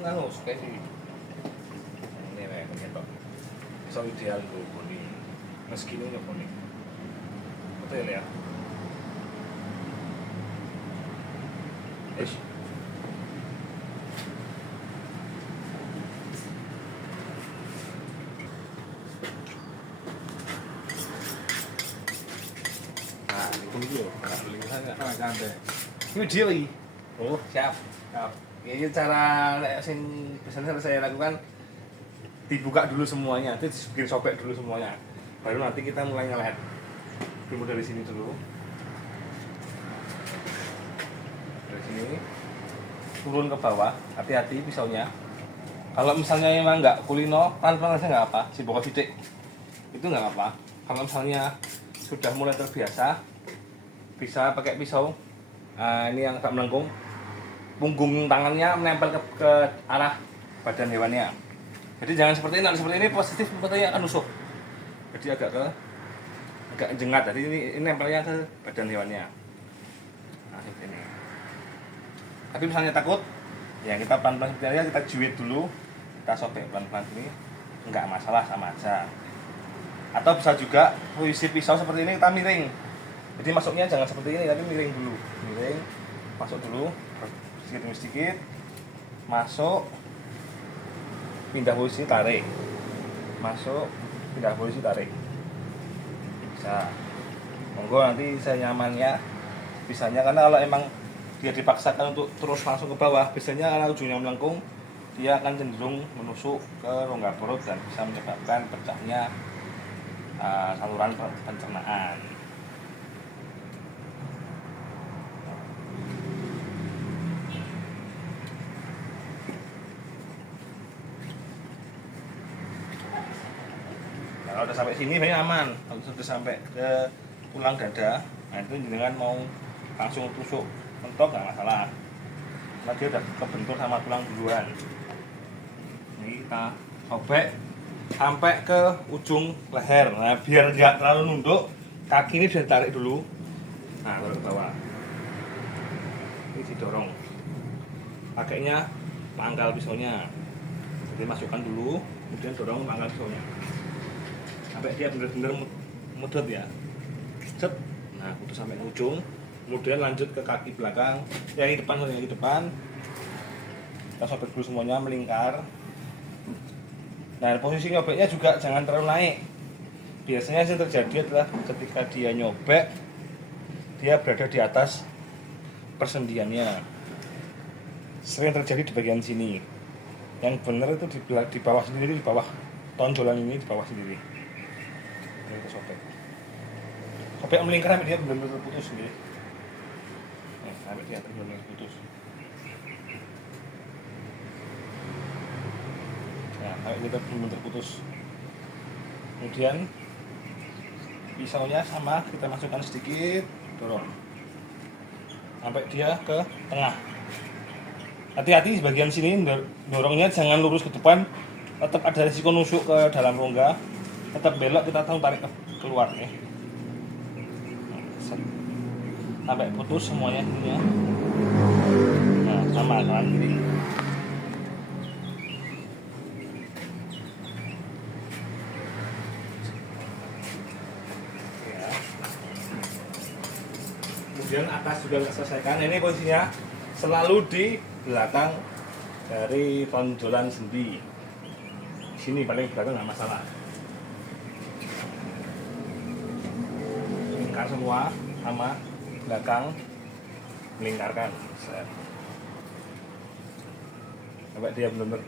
nganu suka sih. Ini kayak ketok. So ideal gue boni. Meski ini nggak boni. Betul ya. Ish. Nah, itu dia. Nah, lihat nggak? Ah, santai. Ini video ini. Oh, siap. Ini cara yang biasanya saya lakukan, dibuka dulu semuanya, itu bikin sobek dulu semuanya, baru nanti kita mulai ngelet. Dulu dari sini dulu, dari sini turun ke bawah, hati-hati pisaunya. Kalau misalnya emang nggak kulino, pelan-pelan aja nggak apa, si bokap sidik itu nggak apa. Kalau misalnya sudah mulai terbiasa, bisa pakai pisau. Ini yang agak melengkung, punggung tangannya menempel ke arah badan hewannya. Jadi jangan seperti ini positif sepertinya akan nusuk. Jadi agak jengat. Jadi ini nempelnya ke badan hewannya. Nah, seperti ini. Tapi misalnya takut, ya kita pelan-pelan seperti ini, kita juit dulu, kita sobek pelan-pelan ini, enggak masalah, sama aja. Atau bisa juga posisi pisau seperti ini kita miring. Jadi masuknya jangan seperti ini, tapi miring dulu. Miring, masuk dulu, sedikit demi sedikit, masuk, pindah posisi, tarik, masuk, pindah posisi, tarik. Bisa. Monggo nanti saya nyamannya, bisanya karena kalau emang dia dipaksakan untuk terus langsung ke bawah, biasanya karena ujungnya melengkung, dia akan cenderung menusuk ke rongga perut dan bisa menyebabkan pecahnya saluran pencernaan. Kalau udah sampai sini banyak aman. Kalau sudah sampai ke tulang dada, nah itu jenengan mau langsung tusuk mentok nggak masalah. Karena dia udah kebentur sama tulang duluan. Ini kita sobek sampai ke ujung leher. Nah biar nggak terlalu nunduk, kaki ini bisa ditarik dulu. Nah taruh ke bawah. Ini didorong. Pakainya pangkal pisaunya. Jadi masukkan dulu, kemudian dorong pangkal pisaunya sampai dia benar-benar mudut ya. Set. Nah, putus sampai ujung. Kemudian lanjut ke kaki belakang, yang di depan. Kita sobek dulu semuanya melingkar. Nah, posisi nyobeknya juga jangan terlalu naik. Biasanya yang terjadi adalah ketika dia nyobek, dia berada di atas persendiannya. Sering terjadi di bagian sini. Yang benar itu di bawah sendiri, di bawah tonjolan ini, di bawah sendiri. Ini kita sobek melingkar sampai dia benar-benar putus sendiri. Sampai dia benar-benar putus. Nah, sampai kita benar-benar putus. Kemudian pisaunya sama kita masukkan sedikit, dorong sampai dia ke tengah. Hati-hati di bagian sini, dorongnya jangan lurus ke depan, tetap ada risiko nusuk ke dalam rongga. Tetap belok, kita tarik keluar ya. Sampai putus semuanya ini ya. Nah, sama kanan kiri. Ya. Kemudian atas juga selesaikan. Ini posisinya selalu di belakang dari tonjolan sendi. Sini paling belakang nggak masalah. Lingkar semua sama belakang, melingkarkan sampai dia benar-benar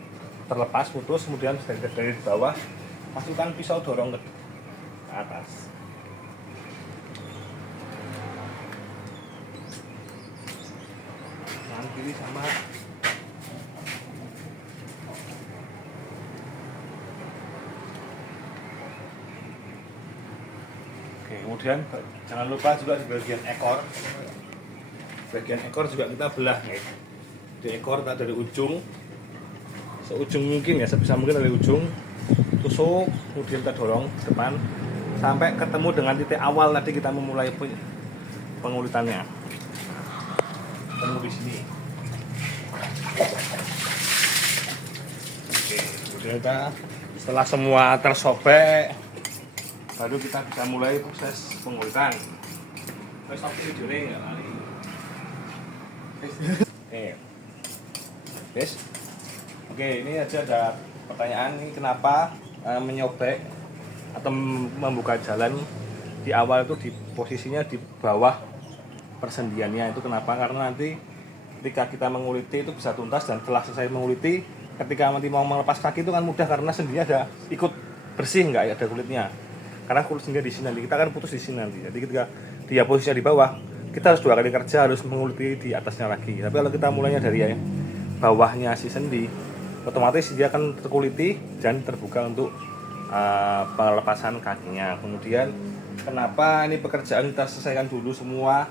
terlepas putus. Kemudian dari bawah masukkan pisau, dorong ke atas. Tangan kiri sama. Oke, kemudian jangan lupa juga di bagian ekor. Bagian ekor juga kita belah nih. Di ekor kita dari ujung, seujung mungkin ya, sebisa mungkin dari ujung, tusuk, kemudian kita dorong ke depan sampai ketemu dengan titik awal tadi kita memulai pengulitannya. Ketemu di sini. Kita setelah semua tersobek, baru kita bisa mulai proses pengulitan. Terus oke videonya nggak lali. Oke, guys. Oke, ini aja ada pertanyaan ini kenapa menyobek atau membuka jalan di awal itu di posisinya di bawah persendiannya itu kenapa? Karena nanti ketika kita menguliti itu bisa tuntas dan setelah selesai menguliti ketika nanti mau melepas kaki itu kan mudah karena sendinya ada ikut bersih nggak ada kulitnya karena kulit sendi di sini nanti kita akan putus di sini nanti jadi ketika dia posisinya di bawah kita harus 2 kali kerja harus menguliti di atasnya lagi tapi kalau kita mulainya dari bawahnya si sendi otomatis dia akan terkuliti dan terbuka untuk pelepasan kakinya kemudian kenapa ini pekerjaan kita selesaikan dulu semua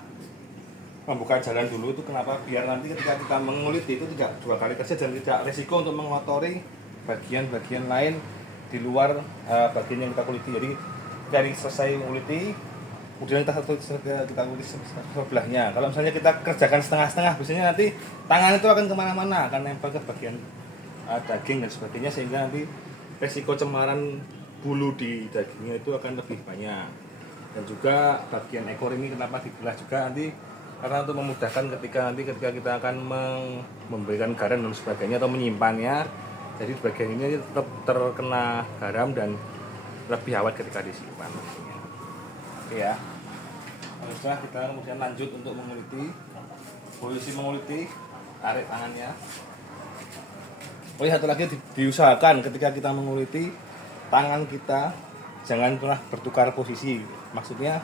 membuka jalan dulu itu kenapa biar nanti ketika kita menguliti itu tidak 2 kali kerja dan tidak resiko untuk mengotori bagian-bagian lain di luar bagian yang kita kuliti jadi dari selesai menguliti kemudian kita kuliti sebelahnya kalau misalnya kita kerjakan setengah-setengah biasanya nanti tangan itu akan kemana-mana akan nempel ke bagian daging dan sebagainya sehingga nanti resiko cemaran bulu di dagingnya itu akan lebih banyak dan juga bagian ekor ini kenapa dibelah juga nanti karena untuk memudahkan ketika kita akan memberikan garam dan sebagainya atau menyimpannya jadi bagian ini tetap terkena garam dan lebih awet ketika disimpan oke ya setelah kita kemudian lanjut untuk menguliti posisi menguliti tarik tangannya satu lagi diusahakan ketika kita menguliti tangan kita jangan pernah bertukar posisi maksudnya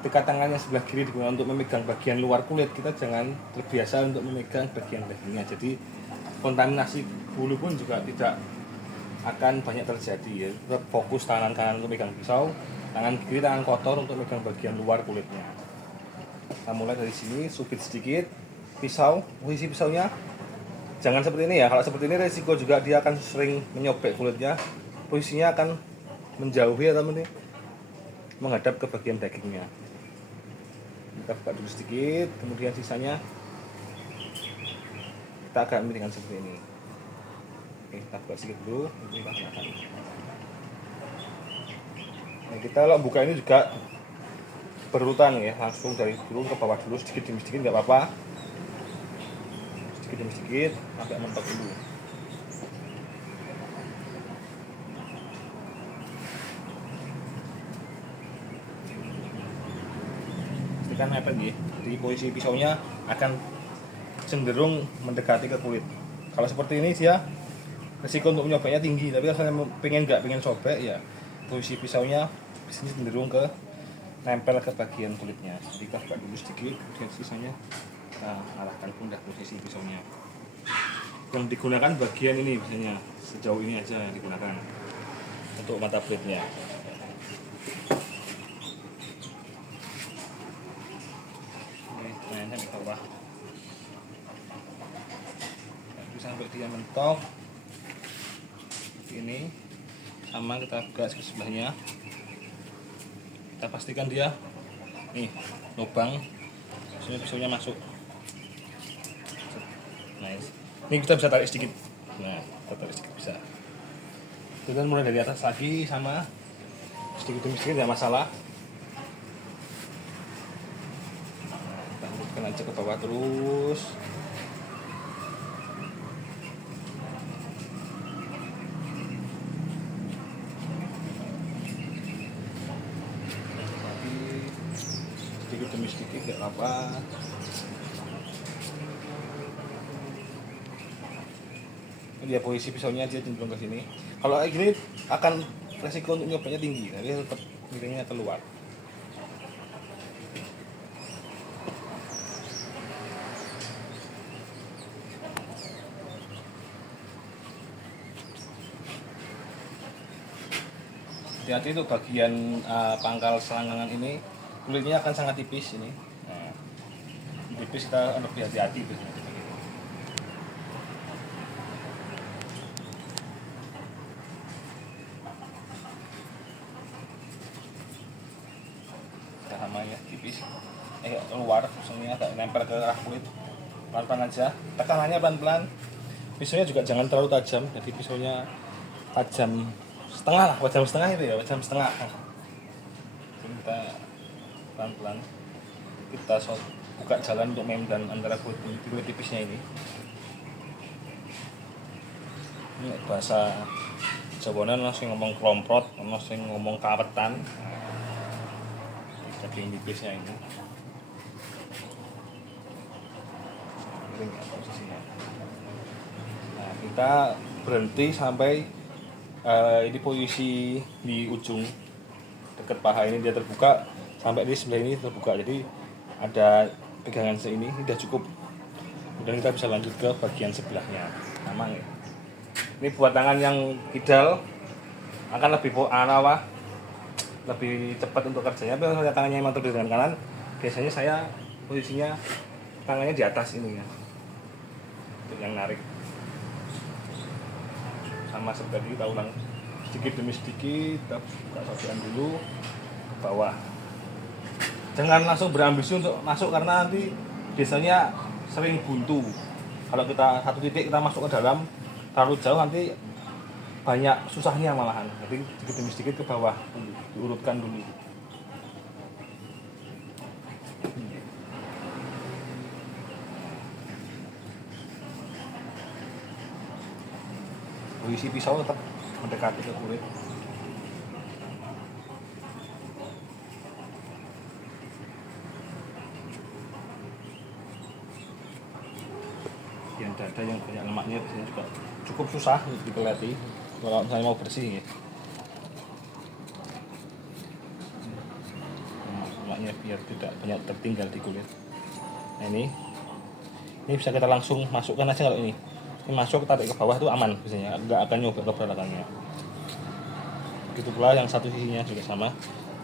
ketika tangannya sebelah kiri digunakan untuk memegang bagian luar kulit kita jangan terbiasa untuk memegang bagian dagingnya jadi kontaminasi bulu pun juga tidak akan banyak terjadi ya tetap fokus tangan kanan untuk megang pisau tangan kiri tangan kotor untuk megang bagian luar kulitnya kita mulai dari sini subit sedikit pisau posisi pisaunya jangan seperti ini ya kalau seperti ini resiko juga dia akan sering menyobek kulitnya posisinya akan menjauhi atau menghadap ke bagian dagingnya kita buka dulu sedikit kemudian sisanya kita agak miringkan seperti ini oke kita buka sedikit dulu ini kita gunakan nah, kita kalau buka ini juga berurutan ya langsung dari turun ke bawah dulu sedikit demi sedikit nggak apa-apa sedikit demi sedikit sampai mentok dulu kan apa nih di posisi pisaunya akan cenderung mendekati ke kulit kalau seperti ini dia resiko untuk menyobeknya tinggi tapi kalau saya pengen sobek ya posisi pisaunya biasanya cenderung ke nempel ke bagian kulitnya jadi kita buka dulu sedikit kemudian sisanya arahkan pundak posisi pisaunya yang digunakan bagian ini biasanya sejauh ini aja yang digunakan untuk mata blade-nya di bawah sampai dia mentok ini sama kita buka ke sebelahnya kita pastikan dia nih lubang pisaunya masuk nice ini kita bisa tarik sedikit nah kita tarik sedikit bisa kita mulai dari atas lagi sama sedikit demi sedikit tidak masalah aja ke bawah terus sedikit demi sedikit gak apa ini ya posisi pisaunya aja cenderung ke sini kalau kayak gini akan resiko untuk nyobeknya tinggi tapi tetap miringnya keluar hati-hati itu bagian pangkal selangkangan ini kulitnya akan sangat tipis ini nah, tipis kita lebih hati-hati biasanya sama ya tipis keluar misalnya agak nempel ke arah kulit pelan-pelan aja tekanannya pelan-pelan pisaunya juga jangan terlalu tajam jadi pisaunya tajam setengah lah, tajam setengah itu ya, tajam setengah. Jadi kita pelan-pelan kita buka jalan untuk memdan antara kulit tipisnya ini. Ini bahasa Jawa langsung ngomong klomprot, langsung ngomong kawetan. Daging tipisnya ini. Posisinya. Nah, kita berhenti sampai ini posisi di ujung dekat paha ini dia terbuka, sampai di sebelah ini terbuka. Jadi ada pegangan seini, sudah cukup. Kemudian kita bisa lanjut ke bagian sebelahnya. Aman ya. Ini buat tangan yang kidal akan lebih cepat untuk kerjanya. Tapi kalau tangannya memang terdiri dengan kanan, biasanya saya posisinya tangannya di atas ini ya, untuk yang narik. Sama seperti kita ulang sedikit demi sedikit, kita buka sobekan dulu ke bawah. Jangan langsung berambisi untuk masuk, karena nanti biasanya sering buntu. Kalau kita satu titik kita masuk ke dalam terlalu jauh, nanti banyak susahnya malahan. Jadi sedikit demi sedikit ke bawah, diurutkan dulu. Posisi pisau tetap mendekati ke kulit. Yang dada yang banyak lemaknya biasanya juga cukup susah dipeleti kalau misalnya mau bersih ya. Lemaknya biar tidak banyak tertinggal di kulit. Nah ini bisa kita langsung masukkan aja. Kalau ini masuk, tarik ke bawah itu aman biasanya, nggak akan nyoba ke belakangnya. Begitu pula yang satu sisinya juga sama,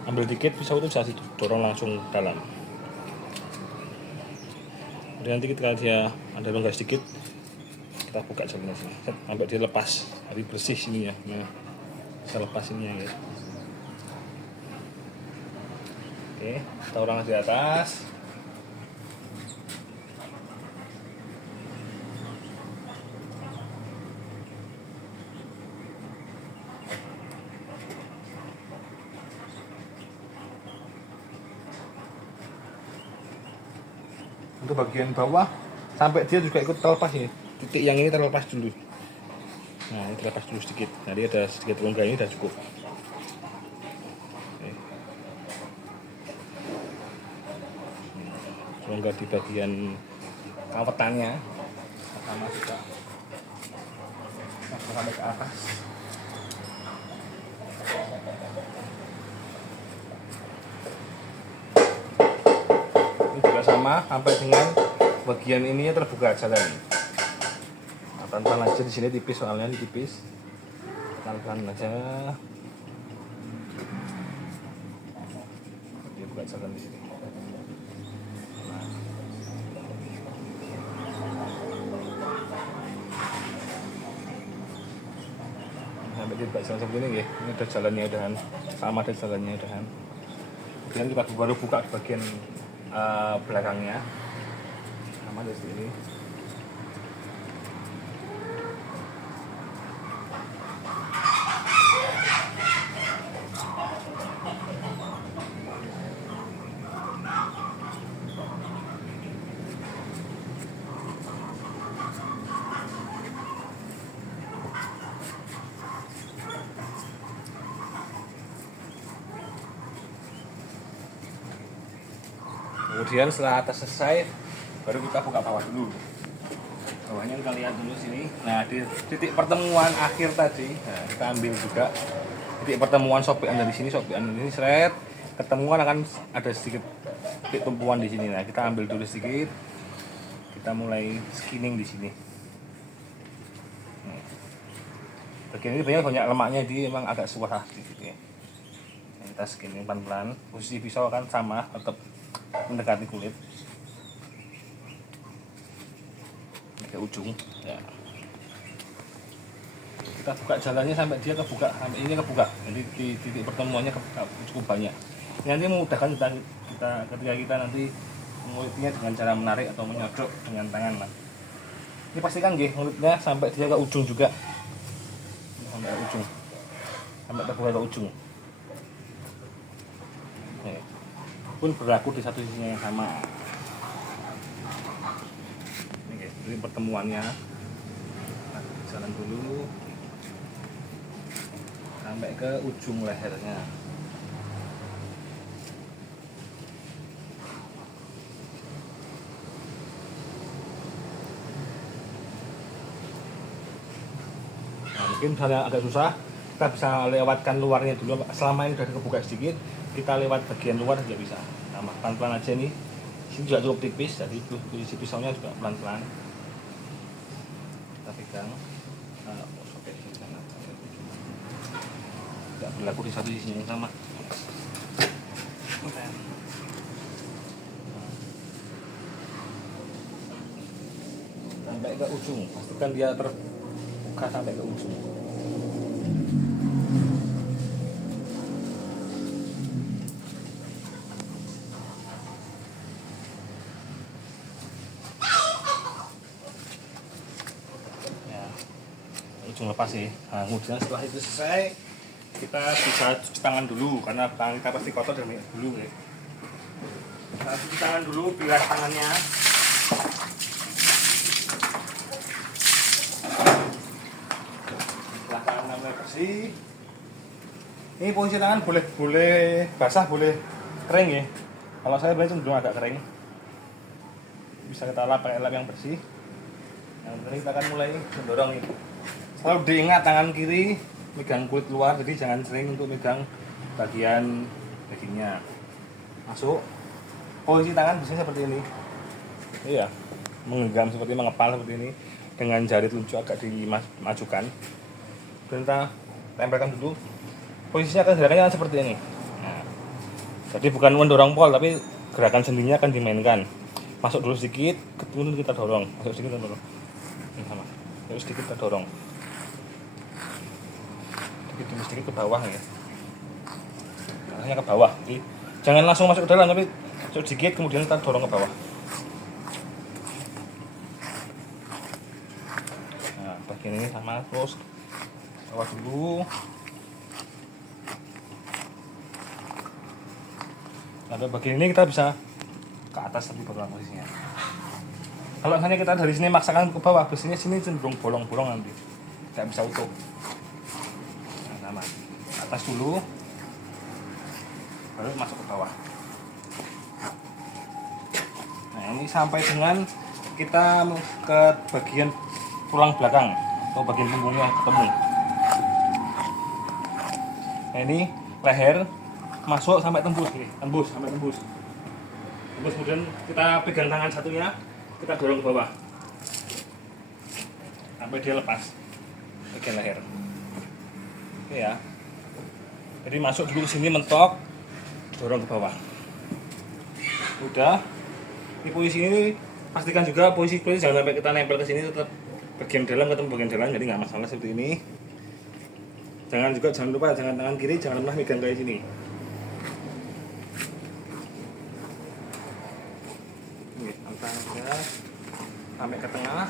ambil dikit pisau itu bisa didorong langsung ke dalam. Kemudian nanti ketika dia ada longgar sedikit, kita buka jalannya sini sampai dia lepas, jadi bersih sini ya. Nah, bisa lepas sini ya guys. Oke, kita ulang di atas. Untuk bagian bawah sampai dia juga ikut terlepas ini, titik yang ini terlepas dulu. Nah, ini terlepas dulu sedikit. Nah, dia ada sedikit longgar, ini sudah cukup. Longgar di bagian kawetannya, sama juga sampai ke atas. Ini juga sama sampai dengan bagian ini terbuka jalan. Nah, pelan-pelan aja di sini tipis, soalnya ini tipis. Pelan-pelan aja. Dia buka jalan di sini. Sampai dia buka jalan seperti ini ya. Ini ada jalannya udahan, sama ada jalannya udahan. Kemudian kita baru buka di bagian belakangnya, sama dari sini. Kemudian setelah atas selesai, baru kita buka bawah dulu. Bawahnya kita lihat dulu sini. Nah, di titik pertemuan akhir tadi, nah, kita ambil juga titik pertemuan sobekan dari sini, sobekan ini seret, ketemuan akan ada sedikit titik tumpuan di sini. Nah, kita ambil dulu sedikit. Kita mulai skinning di sini. Bagian ini banyak lemaknya, dia memang agak susah sedikit ya. Nah, kita skinning pelan-pelan. Posisi pisau akan sama, tetap mendekati kulit ke ujung ya. Kita buka jalannya sampai dia kebuka, sampai ini kebuka, jadi di titik pertemuannya cukup banyak. Ini nanti memudahkan kita ketika kita nanti mengulitnya dengan cara menarik atau menyodok dengan tangan lah. Ini pastikan nggih mulutnya sampai dia ke ujung juga, sampai ujung, sampai terbuka ke ujung. Nih. Pun berlaku di satu sisinya yang sama. Ini pertemuannya. Nah, jalan dulu sampai ke ujung lehernya. Nah, mungkin misalnya agak susah, kita bisa lewatkan luarnya dulu. Selama ini sudah kebuka sedikit, kita lewat bagian luar juga bisa. Nah, pelan-pelan aja nih. Sini juga cukup tipis, jadi posisi pisaunya juga pelan-pelan. Kita pegang. Tidak berlaku di satu sisinya yang sama. Sampai ke ujung, pastikan dia terbuka sampai ke ujung. Ya, ujung lepas sih. Nah, kemudian setelah itu selesai, kita bisa cuci tangan dulu karena tangan kita pasti kotor dan minyak dulu ya. Kita cuci tangan dulu, bilas tangannya. Setelah tangan mulai bersih, ini posisi tangan boleh basah, boleh kering ya. Kalau saya biasanya cenderung agak kering. Bisa kita lap pakai lap yang bersih. Yang penting kita akan mulai mendorong ini. Selalu diingat tangan kiri megang kulit luar, jadi jangan sering untuk megang bagian dagingnya. Masuk. Posisi tangan biasanya seperti ini. Iya, menggenggam seperti mengepal seperti ini dengan jari telunjuk agak dimajukan. Dan kita tempelkan dulu. Posisinya akan gerakannya seperti ini. Nah, jadi bukan mendorong pol, tapi gerakan sendinya akan dimainkan. Masuk dulu sedikit, kemudian kita dorong. Masuk sedikit, kita dorong. Ini sama. Terus sedikit kita dorong. Sedikit ke bawah ya. Arahnya ke bawah. Jadi, jangan langsung masuk ke dalam, tapi sedikit kemudian kita dorong ke bawah. Nah, bagian ini sama terus bawah dulu. Nah, bagian ini kita bisa ke atas tapi baru posisinya. Kalau misalnya kita dari sini maksakan ke bawah, biasanya sini cenderung bolong-bolong nanti, tidak bisa utuh. Nah, sama atas dulu, baru masuk ke bawah. Nah, ini sampai dengan kita ke bagian tulang belakang atau bagian punggungnya ketemu. Nah, ini leher masuk sampai tembus nih, tembus. Kemudian kita pegang tangan satunya, kita dorong ke bawah sampai dia lepas bagian leher. Oke ya. Jadi masuk dulu ke sini, mentok, dorong ke bawah. Udah. Di posisi ini pastikan juga posisi jangan sampai kita nempel ke sini, tetap bagian dalam ketemu bagian dalam, jadi nggak masalah seperti ini. Jangan lupa tangan kiri jangan pernah megang kayak sini. Ini tangannya sampai ke tengah.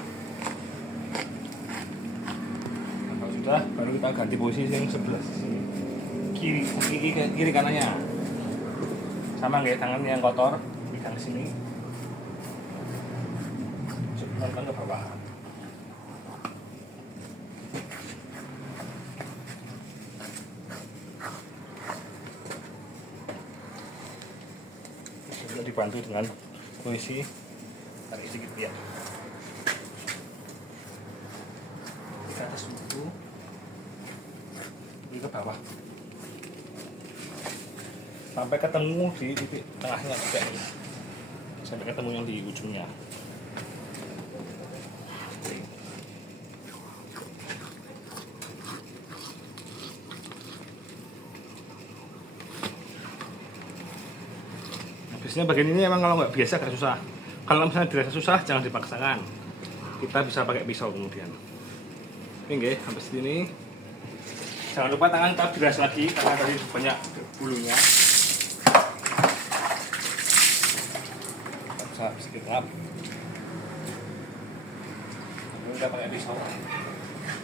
Nah, kalau sudah, baru kita ganti posisi yang sebelah sini. Kiri kanannya. Sama nggak tangan yang kotor, pegang sini. Pelan-pelan ke bawah. Juga dibantu dengan posisi tarik sedikit ya. Ke atas dulu, ke bawah. Sampai ketemu di titik tengahnya juga ini. Sampai ketemu yang di ujungnya. Biasanya bagian ini emang kalau nggak biasa agak susah. Kalau misalnya dirasa susah jangan dipaksakan. Kita bisa pakai pisau kemudian. Ini nggih, sampai sini. Jangan lupa tangan kita bilas lagi karena tadi banyak bulunya. Bisa sedikit lap. Lalu kita pakai pisau.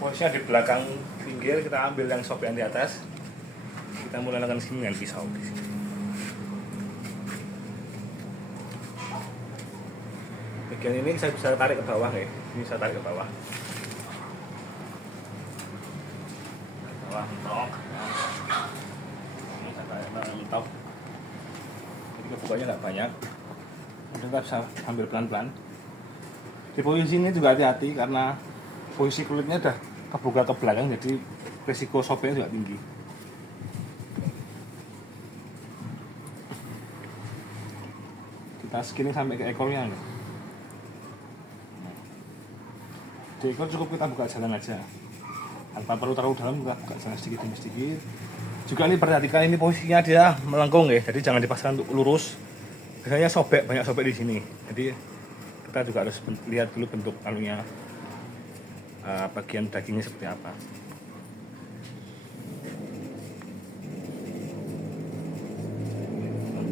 posisinya di belakang pinggir, kita ambil yang sobekan di atas, kita mulai lakukan sini dengan pisau di sini. Bagian ini saya bisa tarik ke bawah nih, ini saya tarik ke bawah. Mentok. Ini saya tarik mentok. Jadi kebukanya nggak banyak. Kemudian kita bisa ambil pelan-pelan. Di posisi ini juga hati-hati karena posisi kulitnya udah kebuka ke belakang, jadi risiko sobeknya juga tinggi. Kita skinning sampai ke ekornya nih. Di ekor cukup kita buka jalan aja, tanpa perlu terlalu dalam, kita buka jalan sedikit demi sedikit. Juga ini perhatikan, ini posisinya dia melengkung ya, jadi jangan dipaksakan untuk lurus. Biasanya sobek, banyak sobek di sini. Jadi kita juga harus lihat dulu bentuk anunya, bagian dagingnya seperti apa.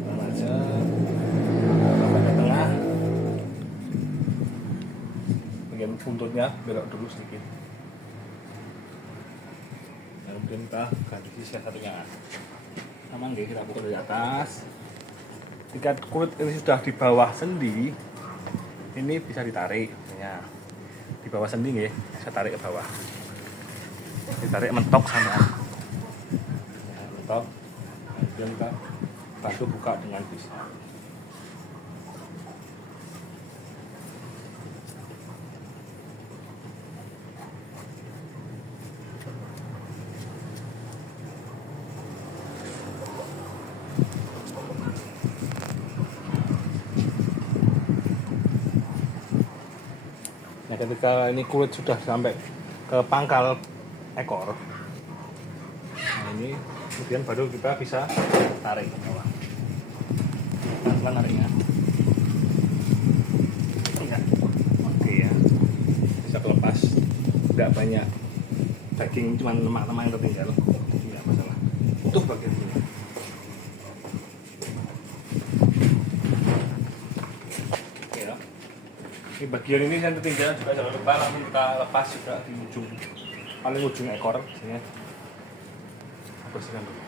Pelan aja, sampai ke tengah. Bagian buntutnya belok dulu sedikit. Kemudian kita ganti sisi satunya. Sama nggih, kita pukul dari atas. Jika kulit ini sudah di bawah sendi, ini bisa ditarik ya. Di bawah sendi nggih, saya tarik ke bawah. Ditarik mentok sama. Ya, mentok. Kemudian kita bantu buka dengan pisau. Nah, ketika ini kulit sudah sampai ke pangkal ekor, nah ini kemudian baru kita bisa tarik ke bawah. Pelan-pelan nariknya. Iya. Oke ya. Bisa kelepas. Nggak banyak daging, cuma lemak-lemak yang tertinggal. Tidak masalah. Untuk bagian ini. Di bagian ini yang tertinggal juga jangan lupa langsung kita lepas juga di ujung, paling ujung ekor sini. Bersihkan dulu.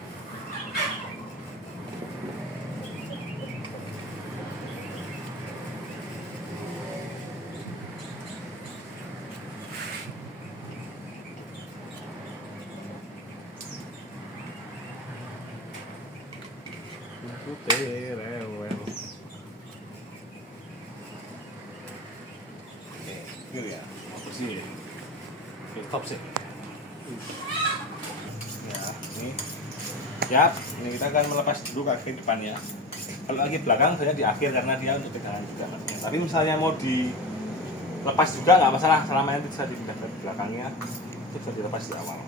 Oke, ya, bersih. Oke, top sih. Ya, ini. Siap. Ini kita akan melepas dulu kaki depannya. Kalau kaki belakang saya di akhir karena dia untuk pegangan juga. Tapi misalnya mau dilepas juga nggak masalah, selama nanti bisa dipindah ke belakangnya, itu bisa dilepas di awal.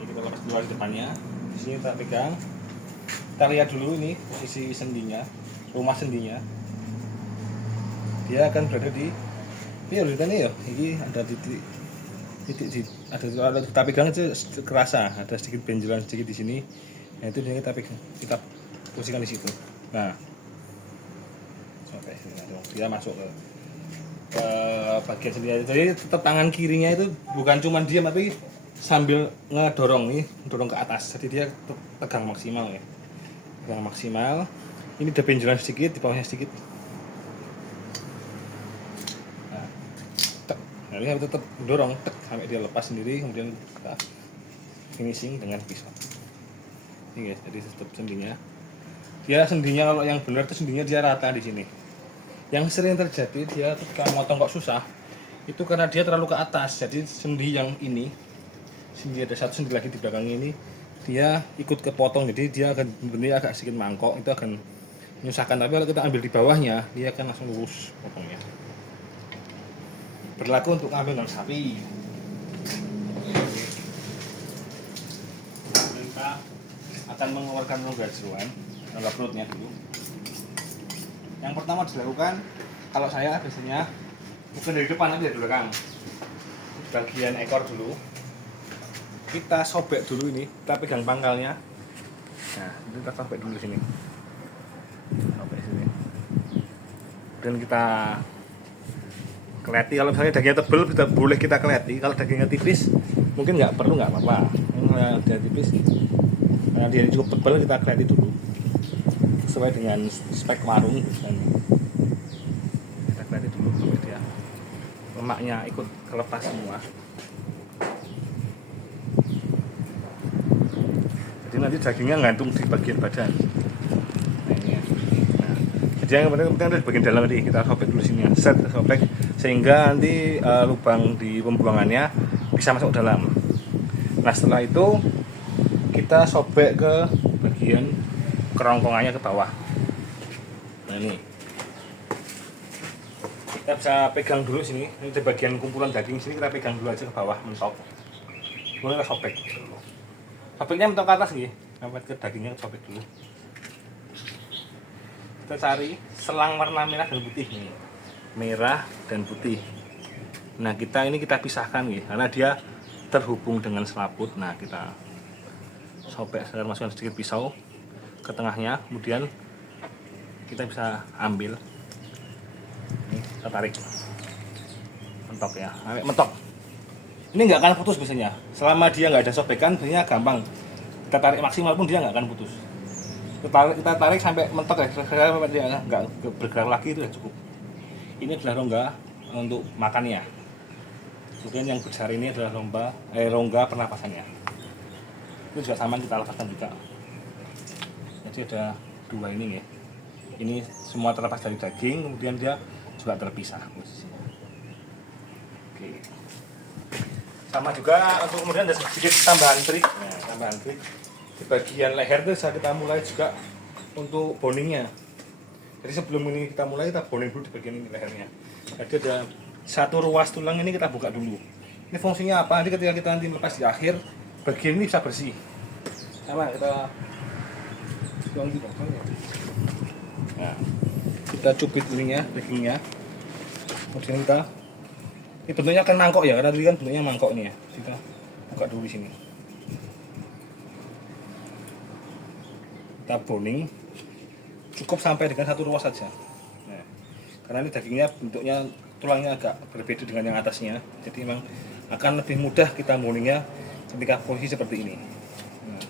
Ini kita lepas dulu di depannya. Di sini kita pegang. Kita lihat dulu ini posisi sendinya, rumah sendinya. Dia akan berada di ini ya, ini ada titik ada kita pegang itu kerasa ada sedikit benjolan sedikit di sini. Nah itu kita pegang, kita posisikan di situ. Nah sampai sini dia masuk ke bagian sini. Jadi tetap tangan kirinya itu bukan cuma diam tapi sambil ngedorong nih, dorong ke atas. Jadi dia tegang maksimal ya. Tegang maksimal. Ini ada benjolan sedikit, di bawahnya sedikit. Nah, ini tetap dorong sampai dia lepas sendiri, kemudian kita finishing dengan pisau. Ini guys, jadi tetap sendinya. Dia sendinya kalau yang benar itu sendinya dia rata di sini. Yang sering terjadi dia ketika motong kok susah, itu karena dia terlalu ke atas. Jadi sendi yang ini, sendi ada satu sendi lagi di belakang ini, dia ikut kepotong. Jadi dia akan benar agak sedikit mangkok, itu akan menyusahkan. Tapi kalau kita ambil di bawahnya, dia akan langsung lurus potongnya. Berlaku untuk ngambil daging sapi. Kita akan mengeluarkan rongga jeroan, rongga perutnya dulu. Yang pertama dilakukan, kalau saya biasanya bukan dari depan tapi dari belakang. Bagian ekor dulu. Kita sobek dulu ini, kita pegang pangkalnya. Nah, ini kita sobek dulu sini. Sobek sini. Dan kita keleti. Kalau misalnya dagingnya tebal boleh kita keleti, kalau dagingnya tipis mungkin nggak perlu, nggak apa-apa. Kalau dia tipis karena dia cukup tebal kita keleti dulu sesuai dengan spek warung misalnya. Kita keleti dulu sampai dia lemaknya ikut kelepas semua. Jadi nanti dagingnya gantung di bagian badan. Nah, ini ya. Nah, jadi yang penting ada di bagian dalam tadi, kita sobek dulu sini ya, sobek sehingga nanti lubang di pembuangannya bisa masuk dalam. Nah setelah itu kita sobek ke bagian kerongkongannya ke bawah. Nah ini kita bisa pegang dulu sini, ini di bagian kumpulan daging sini kita pegang dulu aja ke bawah, mentok. Kemudian kita sobek. Sobeknya mentok ke atas nih, sampai ke dagingnya sobek dulu. Kita cari selang warna merah dan putih nih, merah dan putih. Nah kita pisahkan nih, karena dia terhubung dengan selaput. Nah kita sobek, saya masukkan sedikit pisau ke tengahnya, kemudian kita bisa ambil. Ini kita tarik, mentok ya, mentok. Ini nggak akan putus biasanya, selama dia nggak ada sobekan biasanya gampang. Kita tarik maksimal pun dia nggak akan putus. Kita tarik sampai mentok ya, sampai dia nggak bergerak lagi, itu sudah cukup. Ini adalah rongga untuk makannya. Mungkin yang besar ini adalah rongga pernapasannya. Itu juga sama kita lepaskan juga. Jadi ada dua ini ya. Ini semua terlepas dari daging, kemudian dia juga terpisah posisinya. Oke. Sama juga untuk kemudian ada sedikit tambahan trik. Nah, tambahan trik di bagian leher itu bisa kita mulai juga untuk bondingnya. Jadi sebelum ini kita mulai, kita bonding dulu di bagian ini lehernya. Jadi ada satu ruas tulang ini kita buka dulu. Ini fungsinya apa? Nanti ketika kita nanti melepas di akhir, bagian ini bisa bersih. Sama kita tuang di bawah. Nah, kita cubit ininya, dagingnya. Kemudian ini bentuknya kan mangkok ya, karena tadi kan bentuknya mangkok nih ya. Kita buka dulu di sini. Kita bonding cukup sampai dengan satu ruas saja. Nah, karena ini dagingnya bentuknya tulangnya agak berbeda dengan yang atasnya, jadi memang akan lebih mudah kita bondingnya ketika posisi seperti ini. Nah,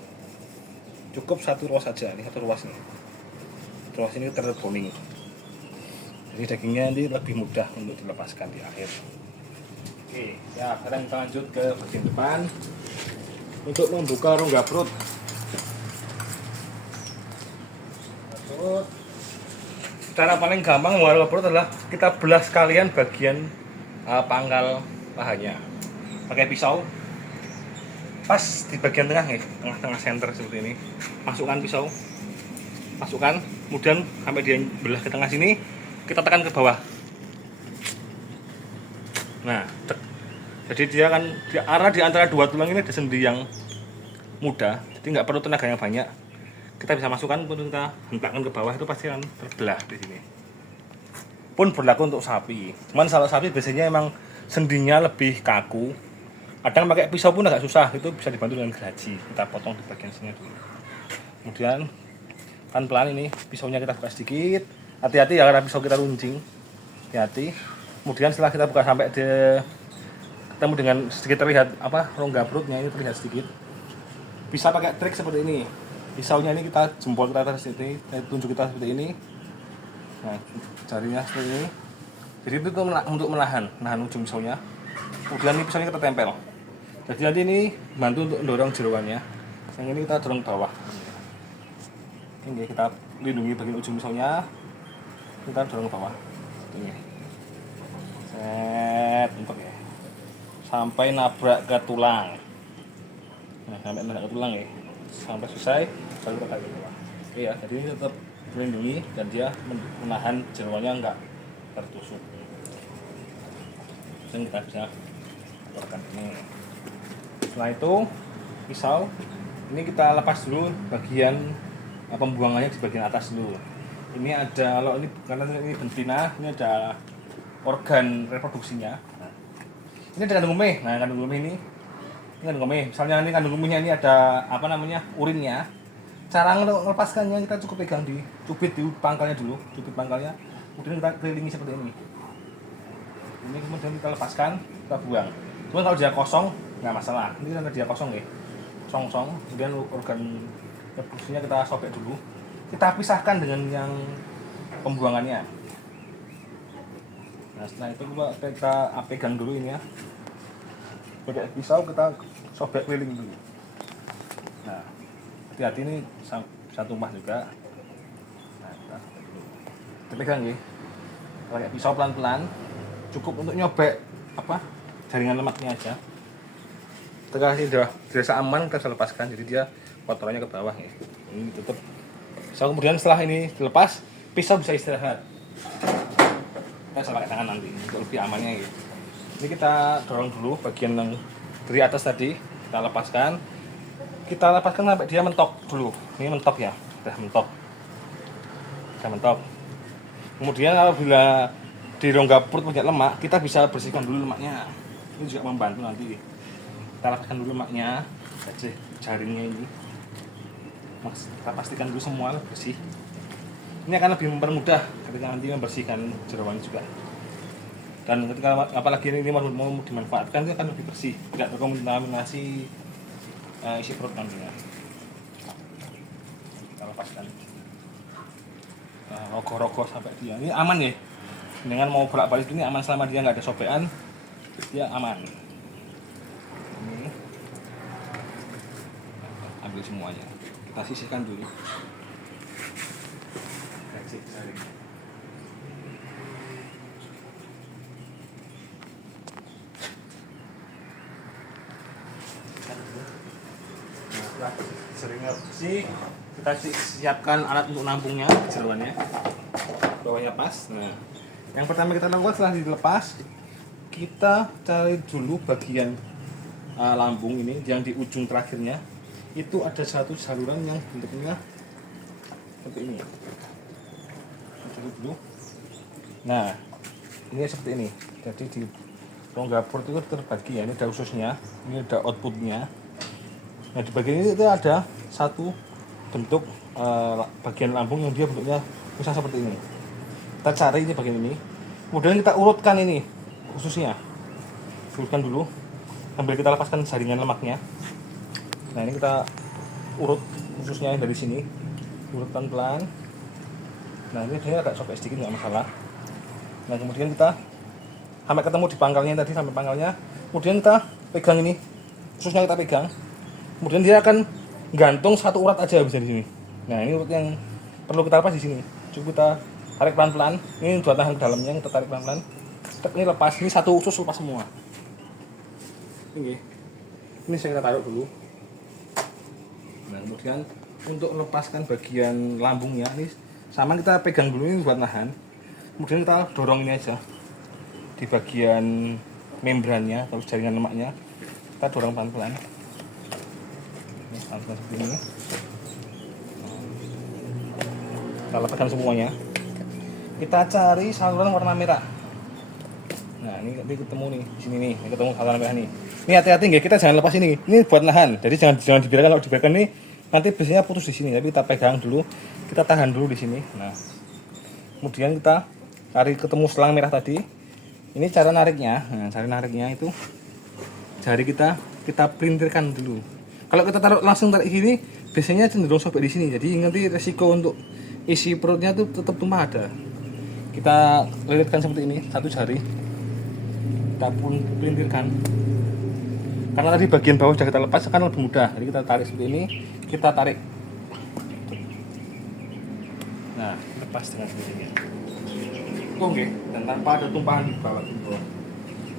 cukup satu ruas saja, ini satu ruas nih. Ruas ini terbonding. Jadi dagingnya nanti lebih mudah untuk dilepaskan di akhir. Oke, ya sekarang kita lanjut ke bagian depan untuk membuka rongga perut. Cara paling gampang membuka rongga perut adalah kita belah sekalian bagian pangkal pahanya pakai pisau. Pas di bagian tengah nih, tengah-tengah center seperti ini. Masukkan pisau, masukkan, kemudian sampai dia belah ke tengah sini, kita tekan ke bawah. Nah, jadi dia kan di antara dua tulang ini ada sendi yang mudah, jadi nggak perlu tenaga yang banyak. Kita bisa masukkan, pun kita hentakkan ke bawah, itu pasti akan terbelah di sini. Pun berlaku untuk sapi. Cuman kalau sapi biasanya emang sendinya lebih kaku. Kadang pakai pisau pun agak susah, itu bisa dibantu dengan gergaji. Kita potong di bagian sini dulu. Kemudian pelan-pelan ini pisaunya kita buka sedikit. Hati-hati ya karena pisau kita runcing. Hati-hati. Kemudian setelah kita buka sampai ketemu dengan sedikit terlihat rongga perutnya ini terlihat sedikit. Bisa pakai trik seperti ini. Pisaunya ini kita jempol kita taruh sini, tunjuk kita seperti ini. Nah, jarinya seperti ini. Jadi itu untuk menahan ujung pisaunya. Kemudian ini pisaunya kita tempel. Jadi nanti ini bantu untuk mendorong jeroannya. Yang ini kita dorong bawah. Ini kita lindungi bagian ujung pisaunya. Kita dorong ke bawah. Ini. Set, untuk ya. Sampai nabrak ke tulang. Nah, sampai nabrak ke tulang ya. Sampai selesai baru kita tarik ke bawah. Oke ya, jadi ini tetap melindungi dan dia menahan jeroannya enggak tertusuk. Dan kita bisa keluarkan ini. Setelah itu pisau ini kita lepas dulu bagian pembuangannya di bagian atas dulu. Ini ada, kalau ini karena ini betina, ini ada organ reproduksinya. Nah, ini ada kandung kemih. Nah, kandung kemih ini kandung kemih. Misalnya ini kandung kemihnya ini ada urinnya. Cara melepaskannya kita cukup pegang cubit di pangkalnya dulu, cubit pangkalnya. Kemudian kita kelilingi seperti ini. Ini kemudian kita lepaskan, kita buang. Cuma kalau dia kosong nggak masalah. Ini karena dia kosong ya, kosong. Kemudian organ reproduksinya kita sobek dulu. Kita pisahkan dengan yang pembuangannya. Nah setelah itu kita pegang dulu ini ya. Pakai pisau kita sobek keliling dulu. Nah hati-hati ini bisa tumpah juga. Nah kita pegang ya. Pakai pisau pelan-pelan. Cukup untuk nyobek jaringan lemaknya aja. Setelah ini sudah dirasa aman, kita bisa lepaskan. Jadi dia kotorannya ke bawah ya. Ini tutup. Kemudian setelah ini dilepas, pisau bisa istirahat. Kita bisa pakai tangan nanti untuk lebih amannya ya. Ini kita dorong dulu bagian yang dari atas tadi, kita lepaskan. Kita lepaskan sampai dia mentok dulu. Ini mentok ya, sudah mentok. Sudah mentok. Kemudian apabila di rongga perut banyak lemak, kita bisa bersihkan dulu lemaknya. Ini juga membantu nanti. Kita lepaskan dulu lemaknya, jaringnya ini. Kita pastikan dulu semua bersih. Ini akan lebih mempermudah ketika nanti membersihkan jeroan juga. Dan ketika apalagi ini mau dimanfaatkan, itu akan lebih bersih, tidak terkontaminasi isi perut nantinya. Kita lepaskan. Rogoh-rogoh sampai dia ini aman ya. Dengan mau bolak-balik ini aman selama dia nggak ada sobekan, dia aman. Ini ambil semuanya, kita sisihkan dulu. Nah, seringnya bersih, kita siapkan alat untuk nampungnya, jeroannya, bawahnya pas. Nah, yang pertama kita lakukan setelah dilepas, kita cari dulu bagian lambung ini yang di ujung terakhirnya. Itu ada satu saluran yang bentuknya seperti ini. Cari dulu. Nah, ini seperti ini. Jadi di rongga perut itu terbagi ya. Ini ada ususnya, ini ada outputnya. Nah di bagian ini itu ada satu bentuk bagian lambung yang dia bentuknya misalnya seperti ini. Kita cari ini bagian ini, kemudian kita urutkan ini ususnya, urutkan dulu sambil kita lepaskan jaringan lemaknya. Nah ini kita urut ususnya dari sini, urutkan pelan. Nah ini dia agak sobek sedikit nggak masalah. Nah kemudian kita sampai ketemu di pangkalnya tadi, sampai pangkalnya, kemudian kita pegang ini ususnya, kita pegang. Kemudian dia akan gantung satu urat aja bisa di sini. Nah ini urat yang perlu kita lepas di sini. Coba kita tarik pelan-pelan. Ini buat tahan ke dalamnya, kita tarik pelan-pelan. Ini lepas. Ini satu usus lepas semua. Ini saya kita taruh dulu. Nah kemudian untuk lepaskan bagian lambungnya ini sama kita pegang dulu ini buat nahan. Kemudian kita dorong ini aja di bagian membrannya atau jaringan lemaknya. Kita dorong pelan-pelan. Seperti ini. Kita lepaskan semuanya. Kita cari saluran warna merah. Nah ini ketemu nih di sini nih, ini ketemu saluran merah nih. Ini hati-hati nggih, kita jangan lepas ini. Ini buat nahan. Jadi jangan dibiarkan, kalau dibiarkan ini nanti biasanya putus di sini. Tapi kita pegang dulu, kita tahan dulu di sini. Nah kemudian kita cari ketemu selang merah tadi. Ini cara nariknya. Nah cara nariknya itu jari kita pelintirkan dulu. Kalau kita langsung tarik sini, biasanya cenderung sobek di sini. Jadi nanti resiko untuk isi perutnya tuh tetap tumpah ada. Kita lilitkan seperti ini, satu jari. Kita pun pelintirkan. Karena tadi bagian bawah sudah kita lepas, akan lebih mudah. Jadi kita tarik seperti ini, kita tarik. Nah, lepas dengan sendirinya. Oke, dan tanpa ada tumpahan di bawah.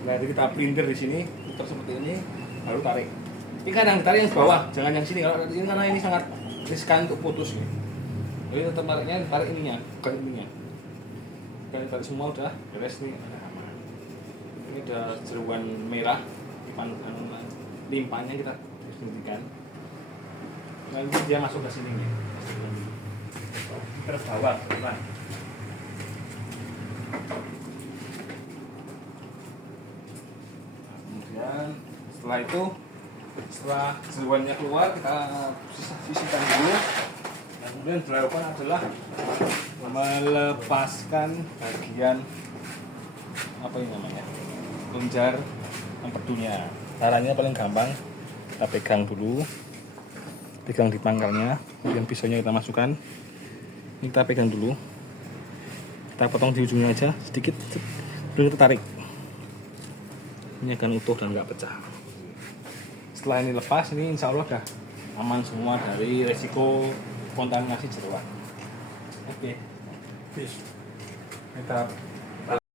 Nah, jadi kita pelintir di sini, putar seperti ini, baru tarik. Ini kan yang tarik yang bawah, jangan yang sini. Kalau ini karena ini sangat riskan untuk putus. Jadi tetap tariknya, tarik ininya, bukan ininya. Kan tarik semua udah beres nih. Ini udah jeruan merah, limpahnya kita hentikan. Nanti dia masuk ke sini nih. Ke bawah, pelan. Kemudian setelah itu, setelah jeruannya keluar, kita sisihkan dulu. Yang kemudian dilakukan adalah melepaskan bagian apa ini namanya, kelenjar empedunya. Caranya paling gampang, kita pegang dulu, pegang di pangkalnya, kemudian pisaunya kita masukkan. Ini kita pegang dulu, kita potong di ujungnya aja sedikit, lalu kita tarik. Ini akan utuh dan nggak pecah. Setelah ini lepas, ini insya Allah udah aman semua dari resiko kontaminasi jeruan. Oke, kita